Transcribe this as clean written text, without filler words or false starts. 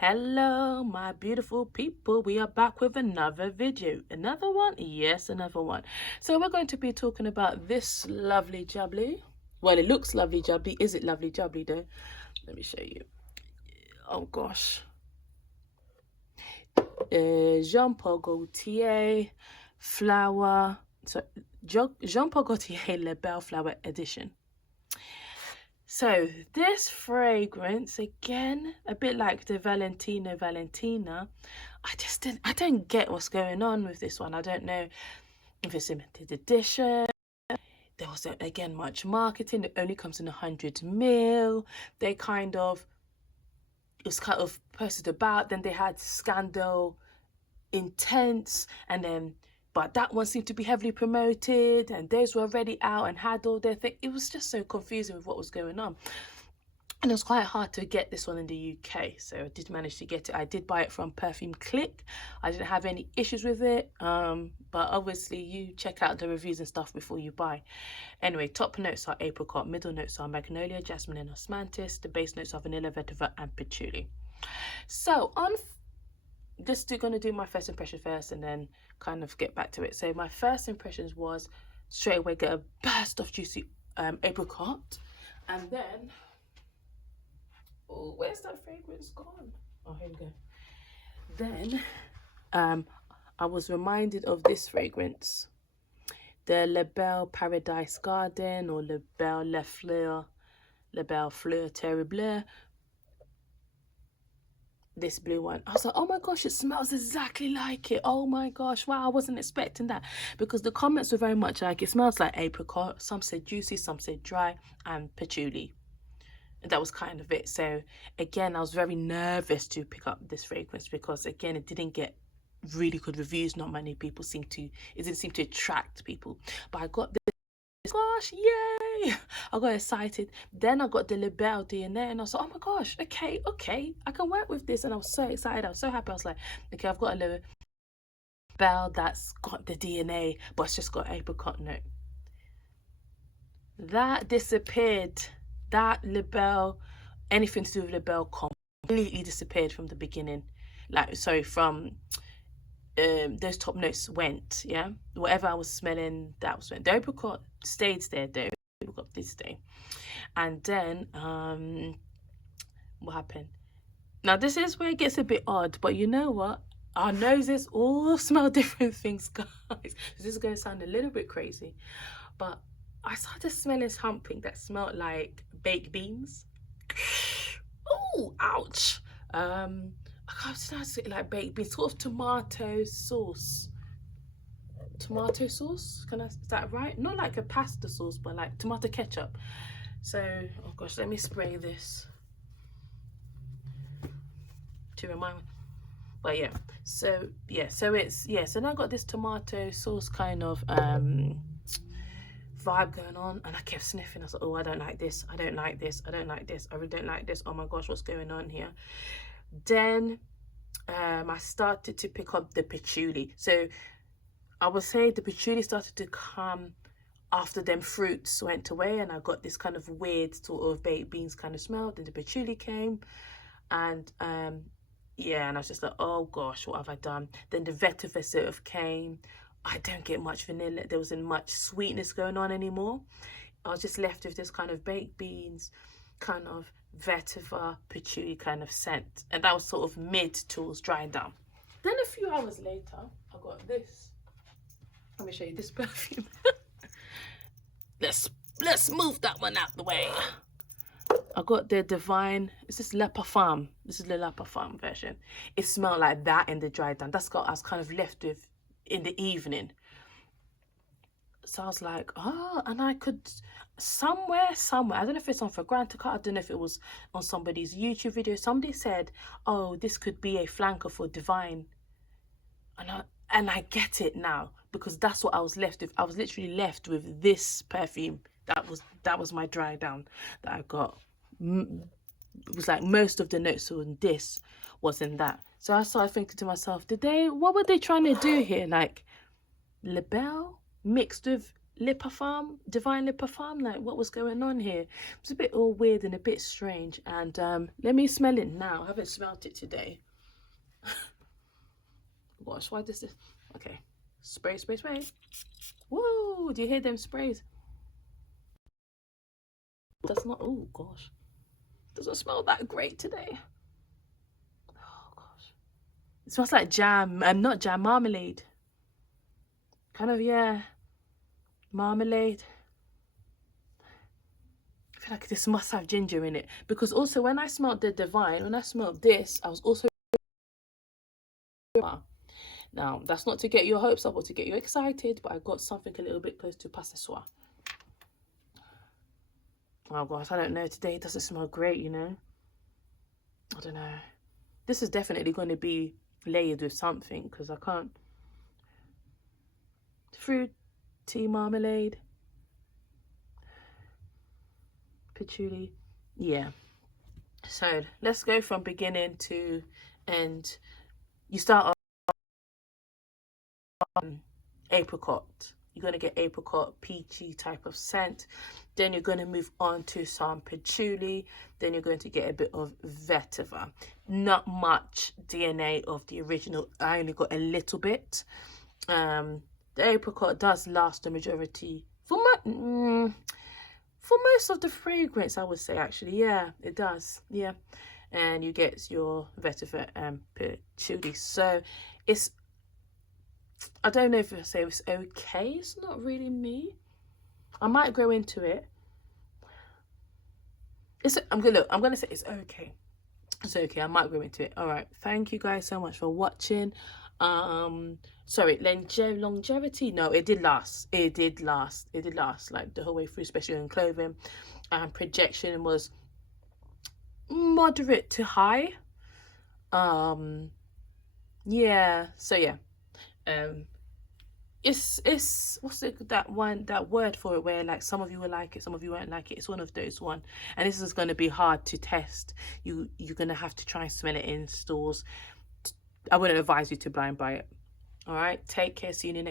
Hello my beautiful people, we are back with another video. Another one? Yes, another one. So we're going to be talking about this lovely jubbly. Well, it looks lovely jubbly. Is it lovely jubbly though? Let me show you. Oh gosh. Jean-Paul Gaultier flower. So Jean-Paul Gaultier Le Belle Flower Edition. So this fragrance, again, a bit like the Valentina, I don't get what's going on with this one. I don't know if it's limited edition. There wasn't, again, much marketing. It only comes in 100 ml. It was kind of posted about. Then they had Scandal Intense, and then but that one seemed to be heavily promoted, and those were already out and had all their thing. It was just so confusing with what was going on, and it was quite hard to get this one in the UK. So I did manage to get it. I did buy it from Perfume Click. I didn't have any issues with it, but obviously you check out the reviews and stuff before you buy. Anyway, top notes are apricot, middle notes are magnolia, jasmine and osmanthus, the base notes are vanilla, vetiver and patchouli. So on just going to do my first impression first and then kind of get back to it. So my first impressions was straight away get a burst of juicy apricot, and then where's that fragrance gone? Oh, here we go. Then I was reminded of this fragrance, the Le Belle Paradise Garden, or Le Belle Le Belle Fleur Terrible. This blue one. I was like, oh my gosh, it smells exactly like it. Oh my gosh, wow, I wasn't expecting that, because the comments were very much like, it smells like apricot. Some said juicy, some said dry, and patchouli. And that was kind of it. So again, I was very nervous to pick up this fragrance because again, it didn't get really good reviews. Not many people it didn't seem to attract people. But I got this. Gosh, yay! I got excited. Then I got the Le Belle DNA, and I was like, oh my gosh, okay, I can work with this. And I was so excited. I was so happy. I was like, okay, I've got a Le Belle that's got the DNA, but it's just got apricot note. That disappeared. That Le Belle, anything to do with Le Belle, completely disappeared from the beginning. Like, sorry, from those top notes went, yeah. Whatever I was smelling, that was went. The apricot stayed there though. Apricot did stay. And then what happened? Now this is where it gets a bit odd, but you know what? Our noses all smell different things, guys. This is going to sound a little bit crazy, but I started smelling something that smelled like baked beans. Oh, ouch. I can't pronounce it, like baked beans, sort of tomato sauce. Tomato sauce? Is that right? Not like a pasta sauce, but like tomato ketchup. So, oh gosh, let me spray this to remind me. But yeah, so so now I got this tomato sauce kind of vibe going on, and I kept sniffing. I was like, oh, I don't like this, I don't like this, I don't like this, I really don't like this. Oh my gosh, what's going on here? Then I started to pick up the patchouli. So I would say the patchouli started to come after them fruits went away, and I got this kind of weird sort of baked beans kind of smell. Then the patchouli came, and yeah, and I was just like, oh gosh, what have I done? Then the vetiver sort of came. I don't get much vanilla. There wasn't much sweetness going on anymore. I was just left with this kind of baked beans, kind of vetiver, patchouli kind of scent. And that was sort of mid towards drying down. Then a few hours later, I got this. Let me show you this perfume. Let's move that one out the way. I got the Divine, is this Le Parfum? This is the Le Parfum version. It smelled like that in the dry down. That's what I was kind of left with in the evening. So I was like, oh, and I could somewhere, I don't know if it's on Fragrantica, I don't know if it was on somebody's YouTube video, somebody said, oh, this could be a flanker for Divine. And I get it now, because that's what I was left with. I was literally left with this perfume. That was my dry down that I got. It was like most of the notes on this was in that. So I started thinking to myself, what were they trying to do here? Like Le Belle mixed with lip parfum, divine lip parfum. Like, what was going on here? It was a bit all weird and a bit strange. And let me smell it now. I haven't smelled it today. Gosh, why does this? Okay, spray, spray, spray. Whoa, do you hear them sprays? That's not, oh gosh, doesn't smell that great today. Oh gosh, it smells like jam. Not jam, marmalade. Kind of, yeah, marmalade. I feel like this must have ginger in it, because also when I smelled the divine, when I smelled this, I was also, now that's not to get your hopes up or to get you excited, but I got something a little bit close to pas ce soir. Oh gosh, I don't know, today it doesn't smell great, you know. I don't know, this is definitely going to be layered with something, because I can't. Fruity marmalade, patchouli, yeah. So let's go from beginning to end. You start on apricot. You're going to get apricot, peachy type of scent. Then you're going to move on to some patchouli. Then you're going to get a bit of vetiver. Not much DNA of the original. I only got a little bit. The apricot does last the majority for most of the fragrance, I would say, actually. Yeah, it does. Yeah. And you get your vetiver and patchouli. So it's, I don't know if I say it's okay. It's not really me. I might grow into it. I'm gonna say it's okay. It's okay. I might grow into it. All right. Thank you guys so much for watching. Sorry, longevity. No, it did last. It did last. It did last, like the whole way through, especially in clothing. And projection was moderate to high. Yeah. So yeah. It's what's that word for it, where like some of you will like it, some of you won't like it. It's one of those one, and this is going to be hard to test. You're going to have to try and smell it in stores. I wouldn't advise you to blind buy it. All right, take care, see you in the next